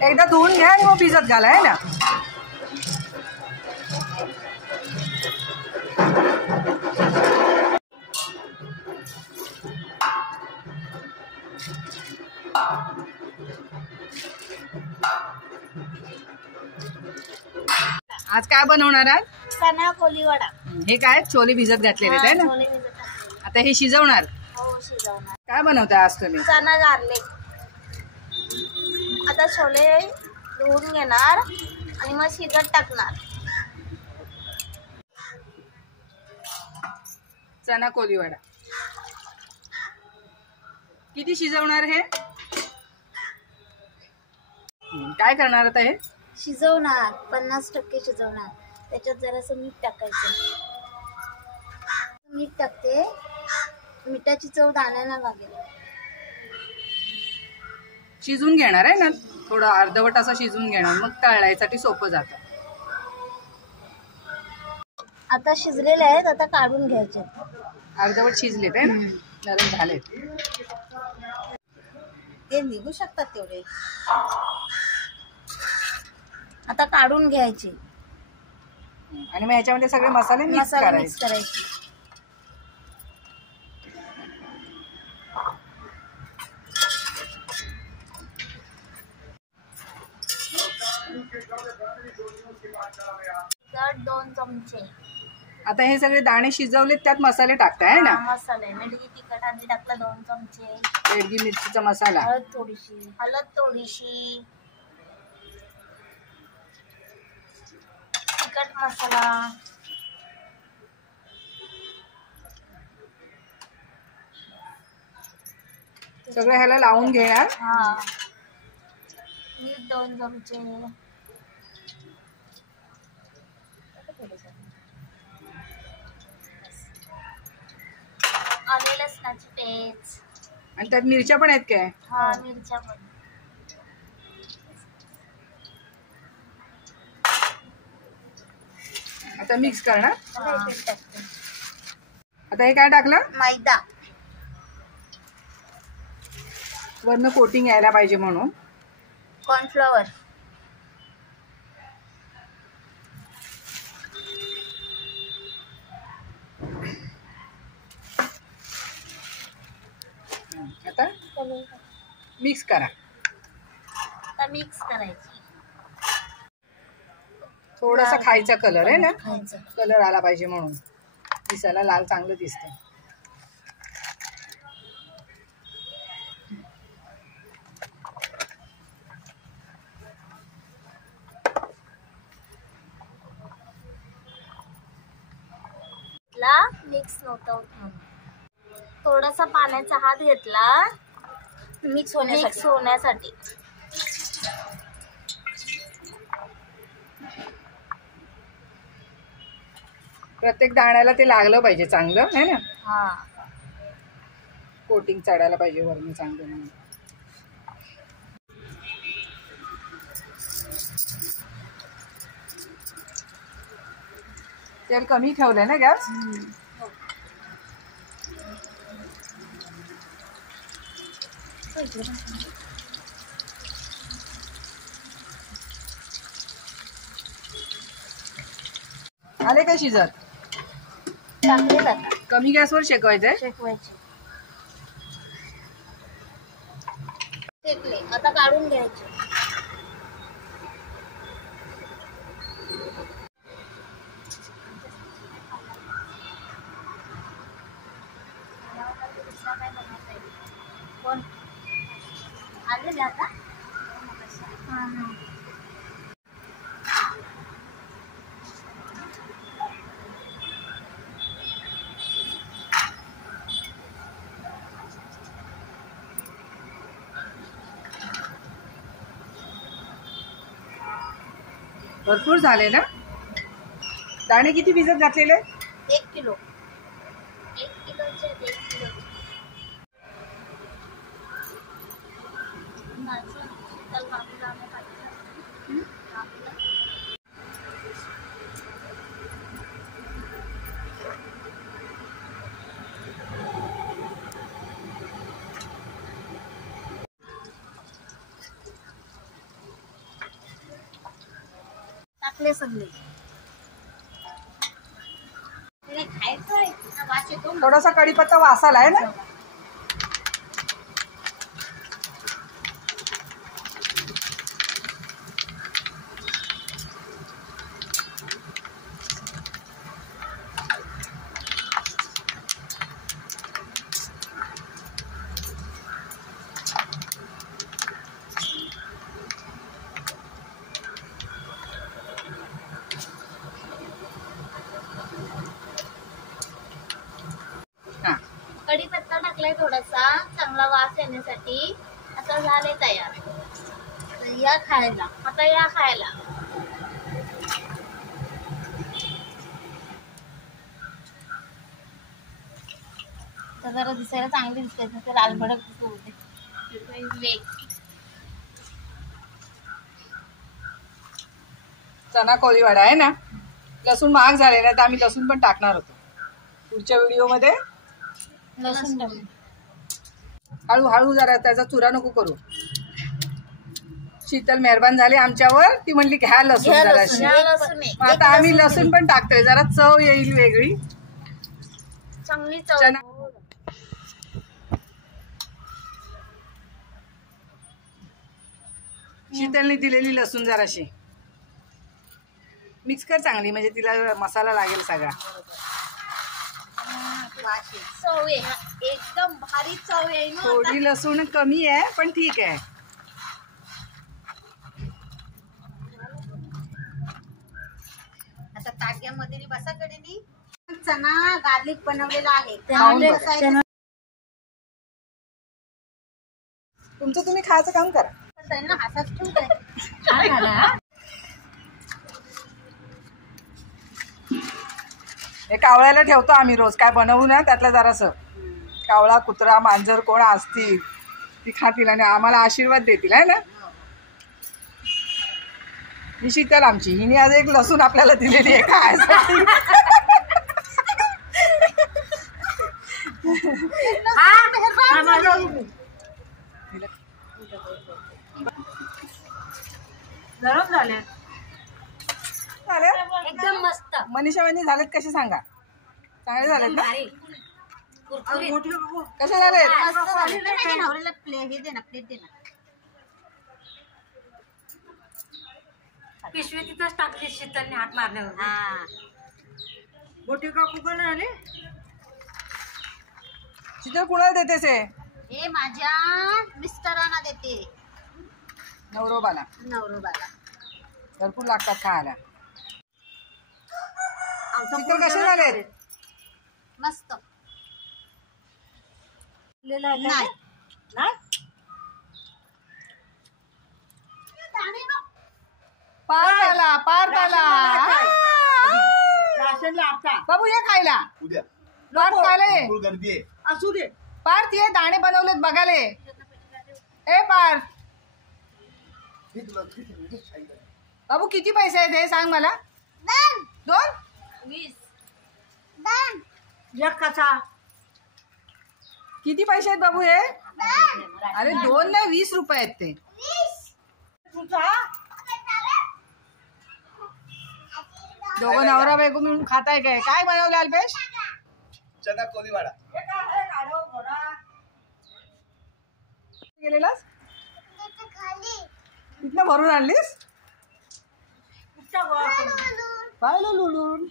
एकदा धुवून घ्या आणि मग भिजत घाला आहे ना. आज काय बनवणार आहात? चना कोली वडा. हे काय छोले भिजत घातलेले आहे ना. आता हे शिजवणार. हो शिजवणार. काय बनवताय आज तुम्ही? चना गार्लिक. आता छोले धुवून घेणार आणि मग शिजत टाकणार. चना कोली वडा किती शिजवणार हे? काय करणार आता हे? शिजवणार 50% शिजवणार. त्याच्यात जरासं मीठ टाकायचं. मीठ टाकते. मिठाची चव दाण्याला लागेल. शिजून घेणार आहे ना. थोडं अर्धवट असं शिजून घेणार मग तळायसाठी सोपं जातं. आता शिजलेले आहेत. आता काढून घ्यायचे. अर्धवट शिजलेत आहे ना. नरम झालेत. ते निघू शकतात तेवढे. आता काढून घ्यायचे आणि मग ह्याच्यामध्ये सगळे मसाले मिक्स करायचे. तर 2 चमचे. आता हे सगळे दाणे शिजवलेत त्यात मसाले टाकताय है ना. मसाले मिरची तिखट आधी टाकला 2 चमचे. बेडगी मिरचीचा मसाला. हळद थोडीशी. तिखट मसाला. सगळं ह्याला लावून घेणार. हा. मीठ 2 चमचे. आले लसणाची पेस्ट. आणि त्यात मिरच्या पण आहेत काय? हा मिरच्या पण. आता मिक्स करणार. आता हे काय टाकलं? मैदा. वरनं कोटिंग यायला पाहिजे म्हणून. कॉर्नफ्लॉवर. आता मिक्स करा. आता मिक्स करायची. थोडासा खायचा कलर आहे ना. खायचं. कलर आला पाहिजे म्हणून. दिसायला लाल चांगलं दिसतं. मिक्स नव्हतं. थोडासा पाण्याचा हात घेतला मिक्स होण्यासाठी. प्रत्येक दाण्याला ते लागलं पाहिजे चांगलं है ना. हा. कोटिंग चढायला पाहिजे वरून चांगलं म्हणून. तेल कमी ठेवलंय ना गॅस. आले काय शिजत? टाकले जातात. कमी गॅसवर शेकवायचंय. शेकवायचे. शेकले. आता काढून घ्यायचे. कोण आले आता? भरपूर झाले ना. दाणे किती भिजत घातलेले? 1 किलो. 1 किलोचे 1 किलो. चल बाबूला आम्ही पाठवलं. बाबूला. टाकले सगळे. तिला खायचंय वास येतो. थोडासा कढीपत्ता वासाला आहे ना. कढीपत्ता टाकलाय थोडासा चांगला वास येण्यासाठी. आता झाले तयार. तर या खायला. आता या खायला. तर जरा दिसायला चांगली दिसते तर लाल भडक दिसते. चना कोळीवाडा आहे ना. लसूण महाग झाले ना तर आम्ही लसूण पण टाकणार होतो पुढच्या व्हिडिओमध्ये. लसूण टाकून हळूहळू जरा त्याचा चुरा नको करू. शीतल मेहरबान झाली आमच्यावर. ती म्हणली घ्या लसूण जराशी. मग आता आम्ही लसूण पण टाकतोय जरा चव येईल वेगळी. चांगली चव. चना शीतलने दिलेली लसूण जराशी मिक्स कर चांगली म्हणजे तिला मसाला लागेल सगळा. चव आहे एकदम भारी चव आहे ना. थोडी लसूण कमी आहे पण ठीक आहे. आता ताग्यामध्ये बसा कडेनी. चना गार्लिक बनवलेला आहे. तुमचं तुम्ही खायचं काम करा. हातात ठेवू. हे कावळ्याला ठेवतो आम्ही रोज काय बनवू ना त्यातलं जरासं. कावळा कुत्रा मांजर कोण असतील ती खातील आणि आम्हाला आशीर्वाद देतील आहे ना. ही शीतल आमची. हिने आज एक लसूण आपल्याला दिलेली आहे खायसाठी. गरम झाले झाले एकदम मस्त. मनीषा वहिनी झालेत कसे सांगा. चांगले झालेत ना. कसे झालेत. नवऱ्याला हे दे ना प्लेट दे ना. पिशवी तिथंच टाकली शीतलने हात मारल्यावर. मोठी काकू पण आले. शीतल कुणाला देतेस हे माझ्या मिस्टरांना देते. नवरोबाला. नवरोबाला भरपूर लागतात खायला. शीतल कसे झालेत. मस्त. नाही पार झाला पार झाला. बाबू ये खायला. उद्या पार खायला ये. फुल गर्दी आहे. असू दे. पार्थ ये दाणे बनवलेत बघाले. ए पार्थ बाबू किती पैसे आहेत हे सांग मला. 2 20 किती पैसे आहेत बाबू हे. अरे 2 नाही 20 रुपये आहेत ते. दोघं नवरा बायको मिळून खाताय काय. काय बनवलं अल्पेश. चना कोळीवाडा गेलेलास तिथनं भरून आणलीस. पाहिलं लुलून.